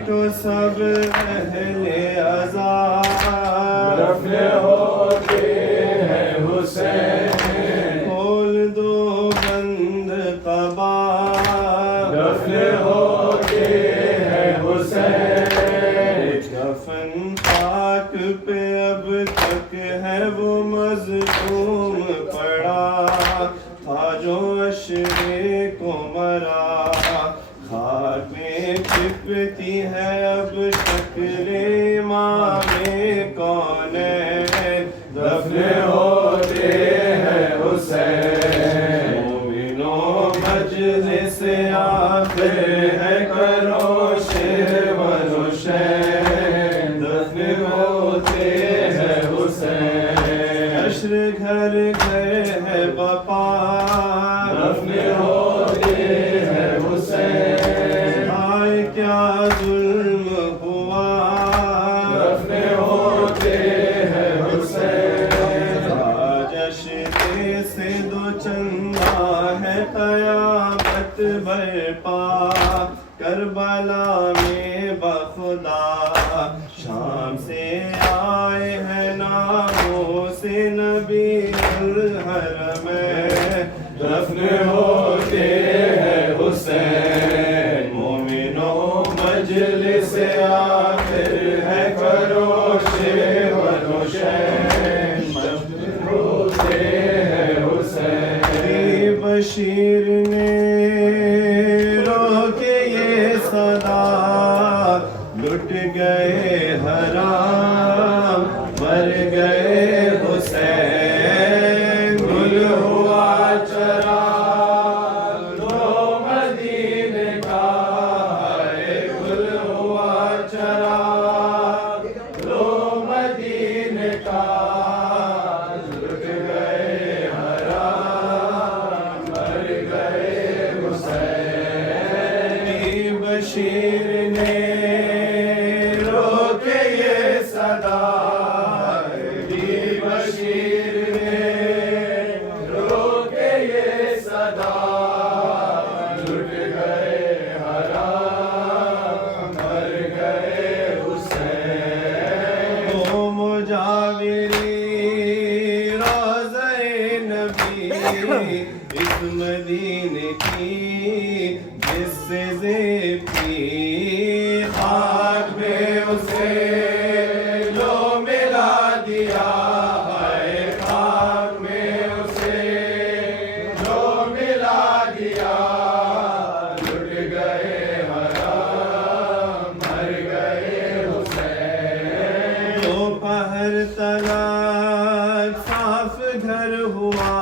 तो सब अहले अज़ा दफ़्न होते हैं हुसैन। खोल दो बंद क़बा दफ़्न होते हैं हुसैन। कफ़न पाक पे अब तक है वो मज़लूम पड़ा था जो अशरे को मरा। खाक में छिपती है अब शक्ल इमामे कौनैन दफ़्न होते हैं हुसैन। मोमिनो मजलिस आखिर है करो शेर व नौशैन दफ़्न होते हैं हुसैन। अश्र घर घर है बपा दफ़्न होते हैं हुसैन। आए क्या जुल्म हुआ दफ़्न होते हैं हुसैन। जश्न से दो चंदा है क़यामत बरपा करबला में बखुदा। शाम से आए हैं नामों से नबी हरमैन दफ़्न होते हैं हुसैन। मोमिनो मजलिस आखिर है करो शेर व नौशैन दफ़्न होते हैं हुसैन। बशीर ने रोके ये सदा लुट गए हराम मर गए हुसैन। गुल हुआ चरा लो मदीने का गुल हुआ चरा लो मदीने का। लुट गए हराम मर गए हुसैन। बशीर ने रोके ये सदा बशीर ने रोके ये सदा लुट गए हराम मर गए हुसैन। ओ मुजाविरी रोज़े नबी इस मदीने की जिससे ज़ेबी खाक में उसे जो मिला दिया है। खाक में उसे जो मिला दिया लुट गए हराम मर गए हुसैन। दोपहर तलक साफ घर हुआ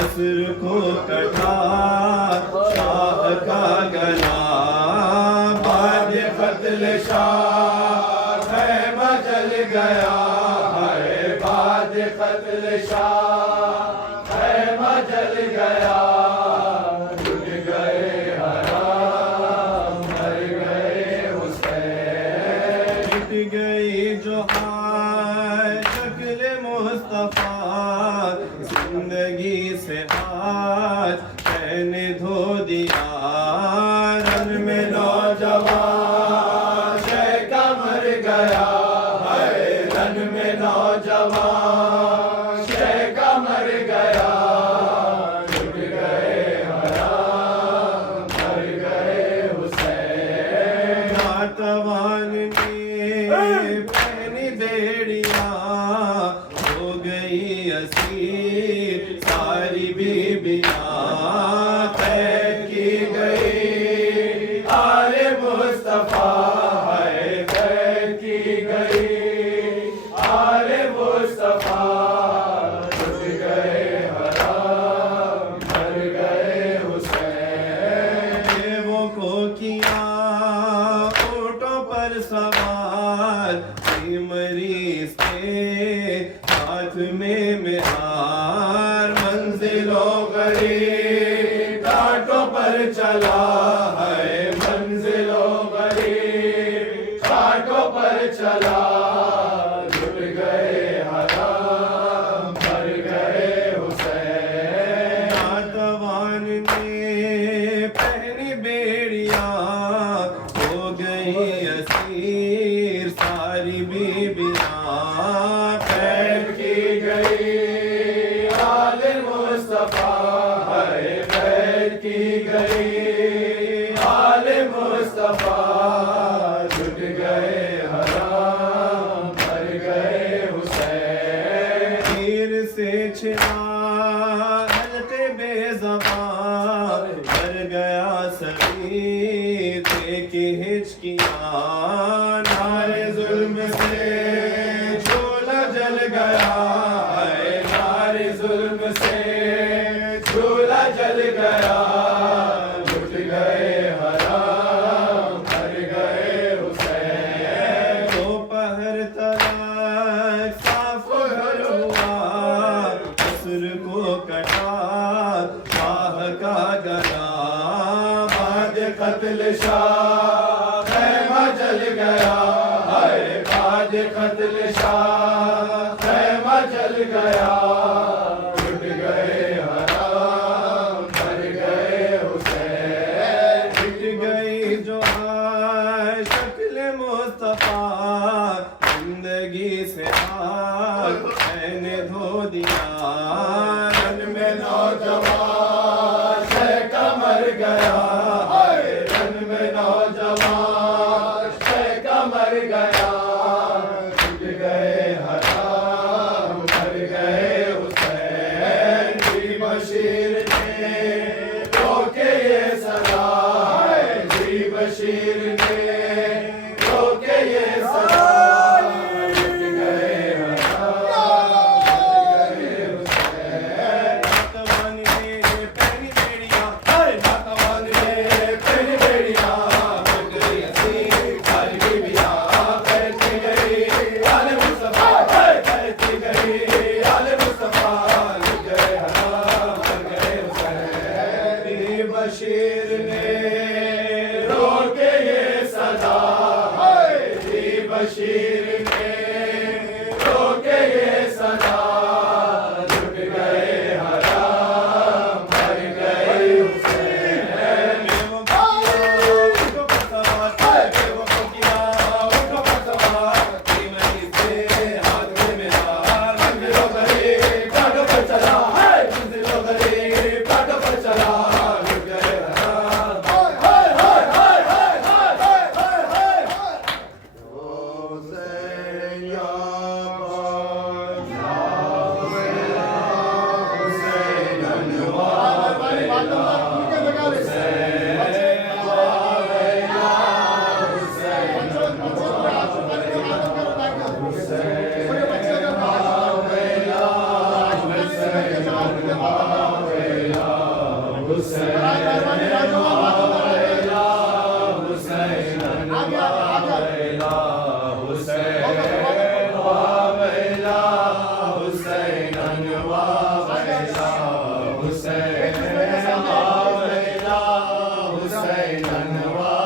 असर को कटा शाह का गला। बाद क़त्ल शाह ख़ैमा जल गया है। बाद क़त्ल शाह ख़ैमा जल गया लुट गए हराम मर गए हुसैन। मिट गई जो हाय शक्ल मुस्तफ़ा जिंदगी से हाथ मैंने धो दिया। रन में नौजवान शैका मर गया है। रन में नौजवान शैका मर गया लुट गए हराम मर गए हुसैन। नातवान ने पहनी बेड़िया हो गई असीर सारी बीबियां कैद की गई। मुस्तफा है कैद की गई। सवार थी मरीज के हाथ में हार मंजिलों गरीब घाटों पर चला है मंजिलों गरीब घाटों पर चला जुट गए हराम भर गए हुसैन नातवान ने पहनी बेड़िया हो गई असीर सारी बीबियां कैद की गई आले मुस्तफा है कैद की गई आले मुस्तफा जुट गए हराम भर गए हुसैन तीर से छिना हल्के बेज़बान भर गया सभी थे कि हिचकियां नारे जुल्म से झूला जल गया है नारे जुल्म से झूला जल गया जुट गए हराम भर गए हुसैन दोपहर तक साफ घर हुआ असर को कटा शाह का गला बाद कत्ल शाह खैमा जल गया है बाद कत्ल शाह खैमा जल गया जुट गए हराम भर गए हुसैन मिट गई जो है शक्ल मुस्तफा जिंदगी से आग मैंने धो दिया रन में नौजवान शैका मर गया हाय रन में नौजवान शैका मर गया जुट गए हराम भर गए हुसैन जी बशीर ने रोके ये सदा है जी बशीर ने रोके ये सदा जुट गए हराम भर गए हुसैन नातवान ने पहनी बेड़िया हाय नातवान ने पहनी बेड़िया हो गई असीर सारी बीबियां कैद की गई आले मुस्तफा कैद की गई आले मुस्तफा जुट गए हराम भर गए हुसैन जी बशीर ने रोके ये सदा है जी बशीर ने रोके ये सदा जुट गए हराम भर गए हुसैन उनको पसवार बेवफों किया उनको पसवार थी मरीज के हाथ में हार मंजिलों गरीब घाटों पर चला है मंजिलों गरीब घाटों पर चला जुट गए हराम हाय हाय हाय हाय हाय हाय हाय हाय हुसैन या हुसैन अनवार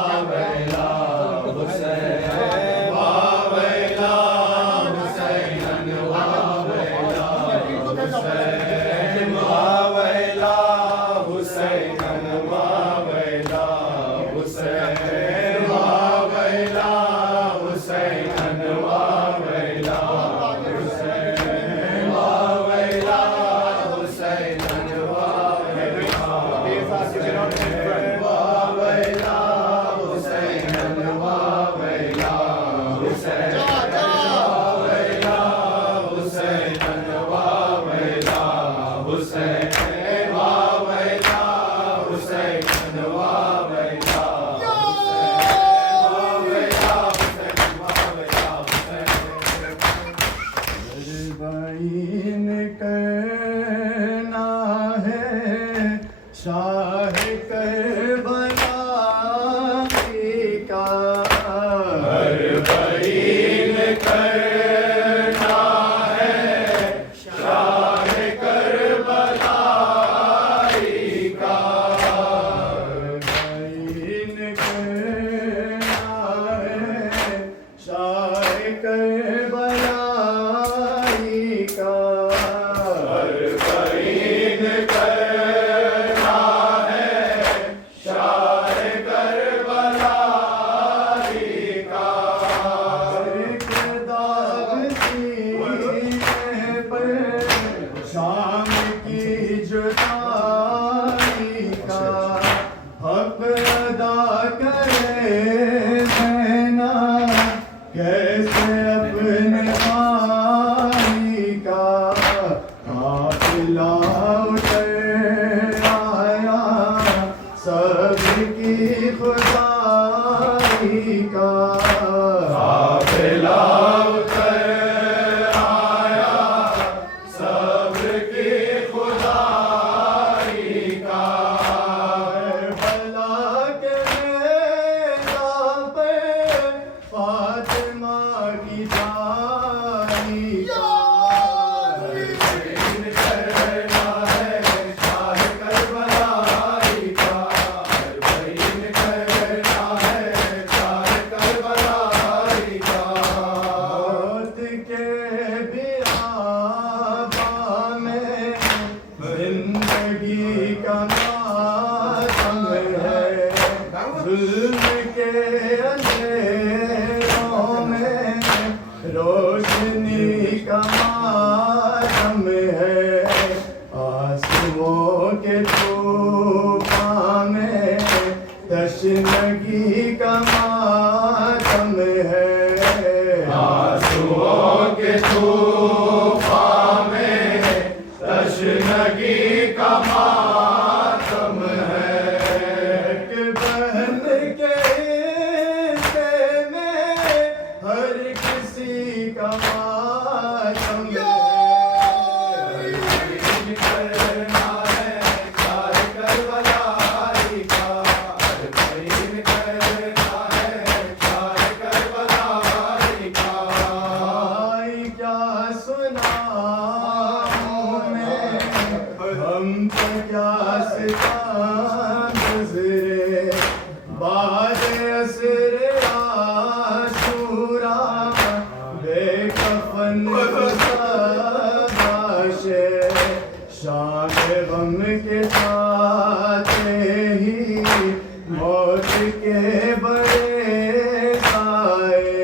करबलाई का अरबईन करना है शाह करबलाई का। एक दाग सीने पर शाम की जुदाई का हक अदा करे देना कैसे अपने भाई का काफिला उतर आया सबकी खुदाई का काफिला उतर आया सबकी खुदाई का। करबला के मैदान पे फातिमा की जानी का अरबईन करना है शाह करबलाई का। अरबईन करना है शाह करबलाई का। मौत के बियाबा में जिंदगी का मातम है जुल्म के अंधेरों में रोशनी का मातम है आंसुओं के तूफान में तशनगी का मातम है आंसुओं के तूफान में तशनगी का मातम है। एक बहन के हिस्से में हर किसी का मातम है अरबईन करना है शाह करबलाई का। अरबईन करना है शाह करबलाई का। भाई क्या सुनाऊं मैं हम तो क्या सितार गुजरे बाद असरे आशूरा बेकफन साबाशे शाम गम के साथे ही मौत के बड़े साए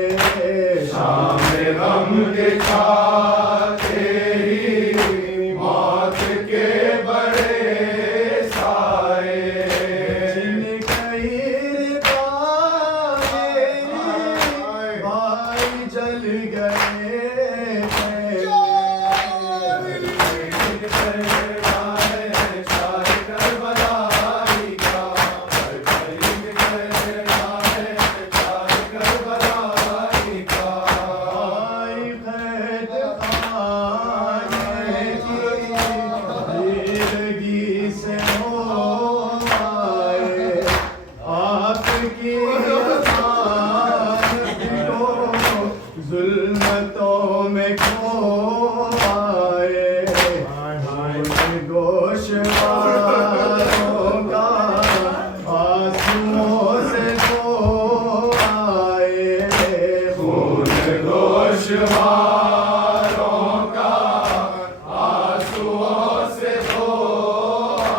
शाम गम के खाते ही मौत के बड़े साए। भाई जल गए अरबईन करना है शाह करबलाई का। अरबईन करना है शाह करबलाई का। भाई कैद खाने की जिंदगी से हो आए आपकी अमानत को जुल्मतों में खो आए गोशवारों का आंसुओं से धो आए खून गोशवारों का आंसुओं से धो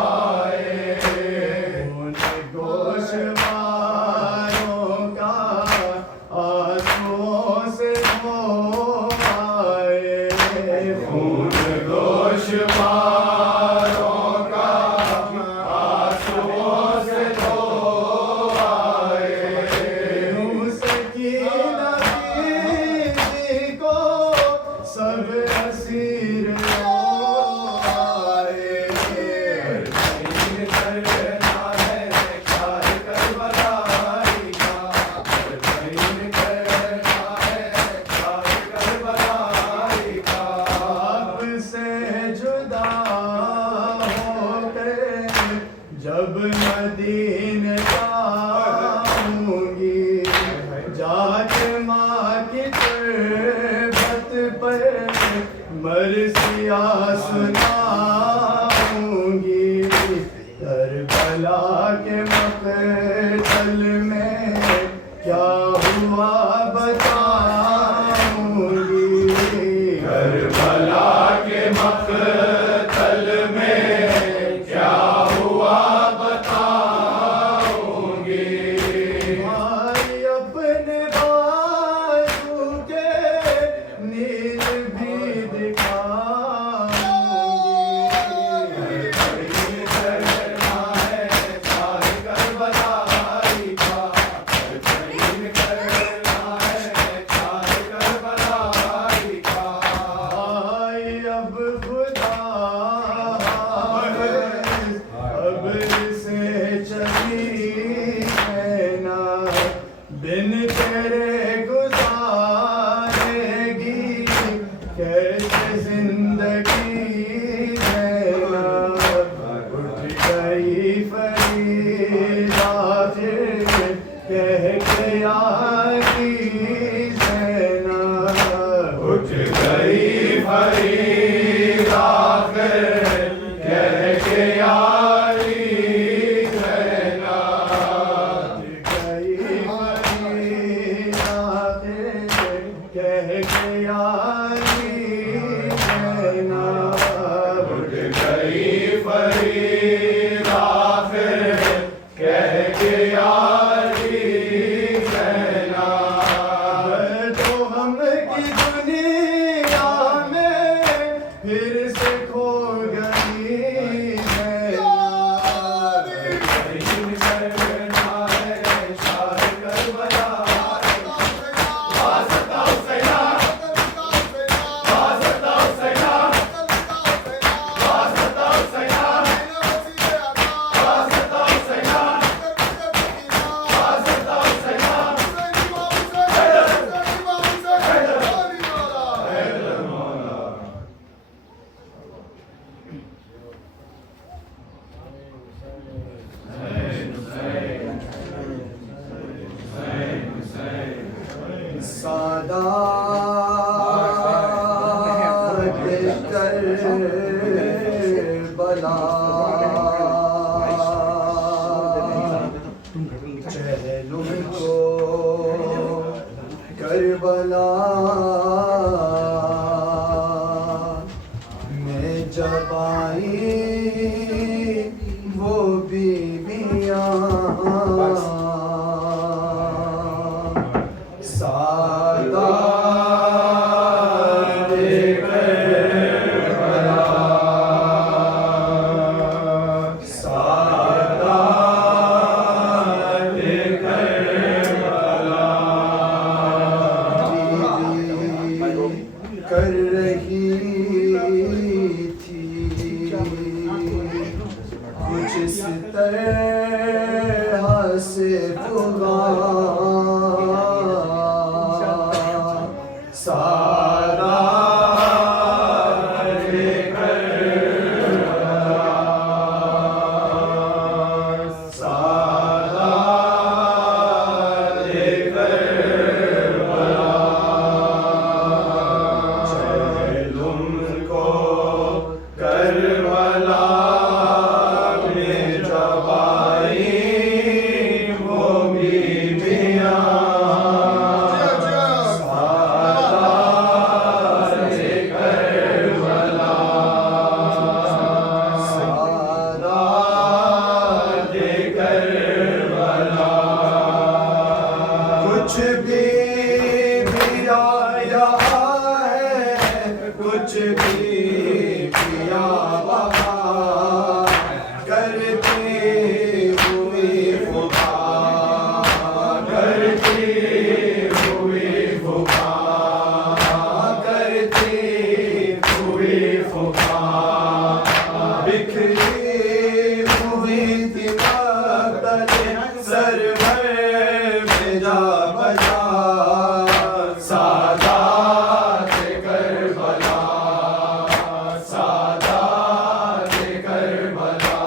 आए। खून गोशवारों का आंसुओं से धो आए खून गोशवारों का आंसुओं से धो आए। सकीना बीवी को सब असीर आए अरबईन करना है शाह करबलाई का। अरबईन करना है शाह करबलाई का। आपसे जुदा होकर जब मदीने जाऊंगी जाके माँ की तुरबत पर मरसिया सुनाऊंगी करबला के मक़तल में क्या हुआ बताऊंगी कह के यारी नैना उठ गई फरीदा फिर कह के यारी नैना तो हम की दुनिया में फिर से खो गई नैना करबला चहलुम को करबला में जब आई वो बीबियाँ सादा कर रही थी कुछ इस तरह से सारा कुछ भी आया है कुछ भी पिया बहार करती हुई पुकार करती हुई पुकार करती हुई पुकार बिखरी हुई थी सरवर में जा बजा सादात करबला सादात करबला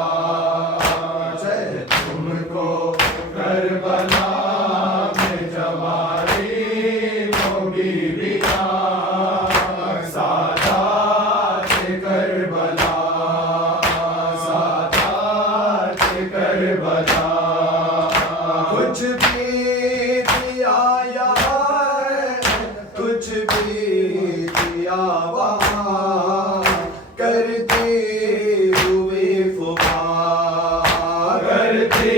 जय तुमको करबला में जवारी वो बीबियाँ सादात करबला सादात करबला कुछ भी आया है कुछ भी दिया वहाँ करती हुई फुकार करती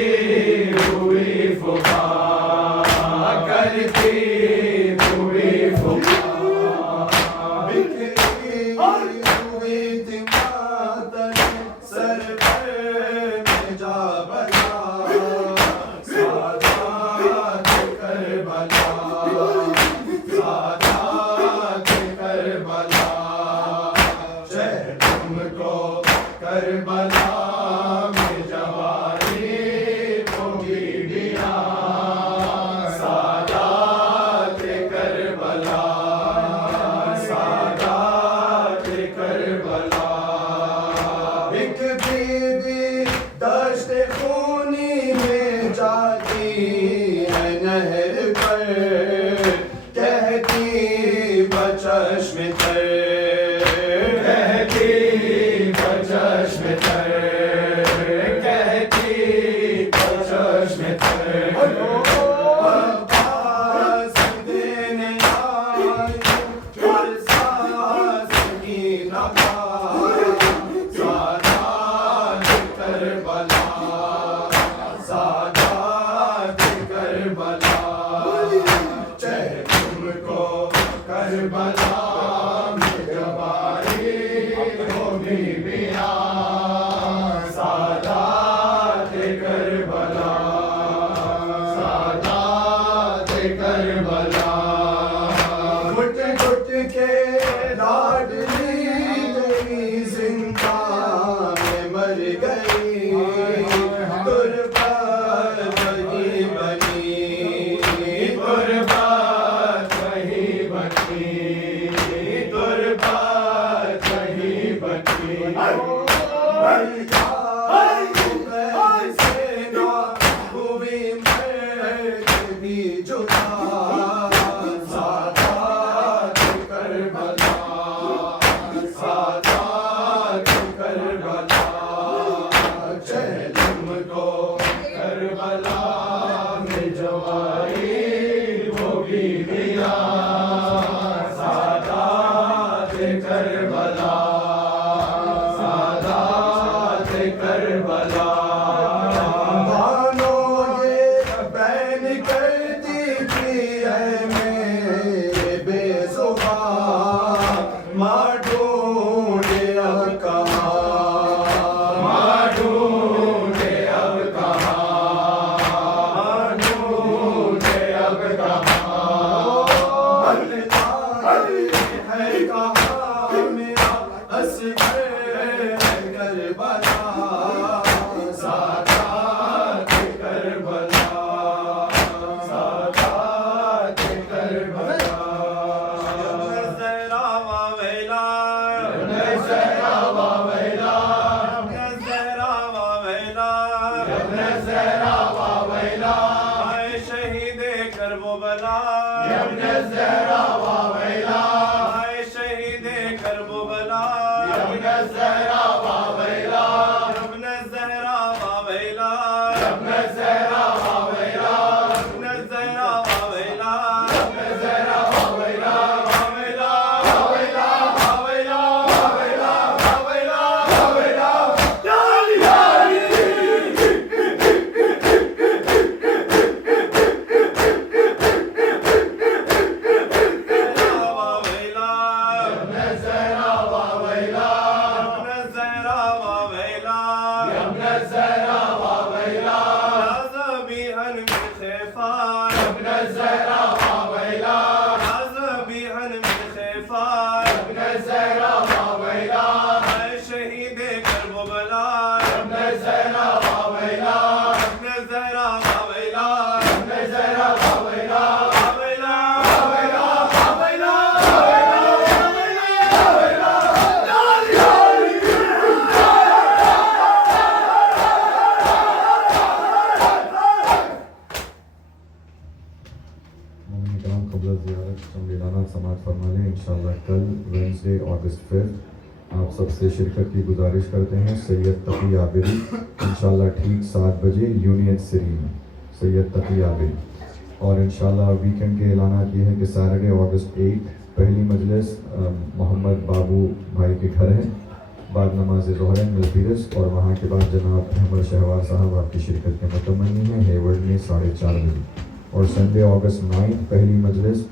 हुई फुकार करती हुई फुकार बिखरी हुई थी मातन सर पर में जा बजा सादात करबला सादात करबला जय तुमको करबला में जवानी वो बीबियाँ सादात करबला सादात करबला एक बीबी दश्त खूनी में जाती है नहर पर कहती बचश्म तर कहती बचश्म तर कहती बचश्म तर आवाज़ देने आई लगा सादात करबला सादात करबला चाहे तुमको करबला में गवाही होगी बिया सादात करबला सादात करबला घुट घुट के लाडली गई जिंदा में मर गई गुरबत वही बनी गुरबत वही बनी गुरबत वही बनी हुई मर्द भी जुदा सादात करबला सादात करबला चाहे तुमको करबला में जवाई होगी बिया सादात करबला सादात करबला बानो ये बैन करती थी है मेरे बेजुबान माँ ढूंढे अब कहाँ माँ ढूंढे अब कहाँ माँ ढूंढे अब कहाँ है कहाँ मेरा असगर करबला सादात करबला सादात करबला ज़हरा वावेला ज़हरा वावेला ज़हरा वावेला ज़हरा वावेला आए शहीदे करबला ज़हरा वावेला आए शहीदे करबला ज़हरा वावेला ज़हरा वावेला ज़हरा वावेला ज़हरा वावेला ज़हरा वावेला वावेला वावेला वावेला वावेला वावेला वावेला यारी यारी वावेला ज़हरा वावेला ज़हरा वावेला ज़हरा वावेला ज़बीहन मिन खैफा ज़हरा वावेला ज़बीहन मिन खैफा ज़हरा वावेला आए शहीदे करबला ज़हरा वावेला ज़हरा वावेला ज़हरा वावेला वावेला वावेला वावेला वावेला यारी यारी मोमिन कराम कब्ल ज़ियारत संवेदाना समाज फरमा लें इंशाअल्लाह कल वेडनेसडे अगस्त 5 आप सबसे शिरकत की गुजारिश करते हैं सैयद तकी आबिदी इंशाअल्लाह ठीक 7 बजे यूनियन सिटी में सैयद तकी आबिदी और इंशाअल्लाह वीकेंड के ऐलानात ये है कि सैटरडे अगस्त 8 पहली मजलिस मोहम्मद बाबू भाई के घर है बाद नमाज ज़ोहर मजलिस और वहाँ के बाद जनाब अहमद शहवार साहब आपकी शिरकत के मुतमन्नी हैं हेवर्ड में 4:30 बजे और संडे अगस्त 9 पहली मजलिस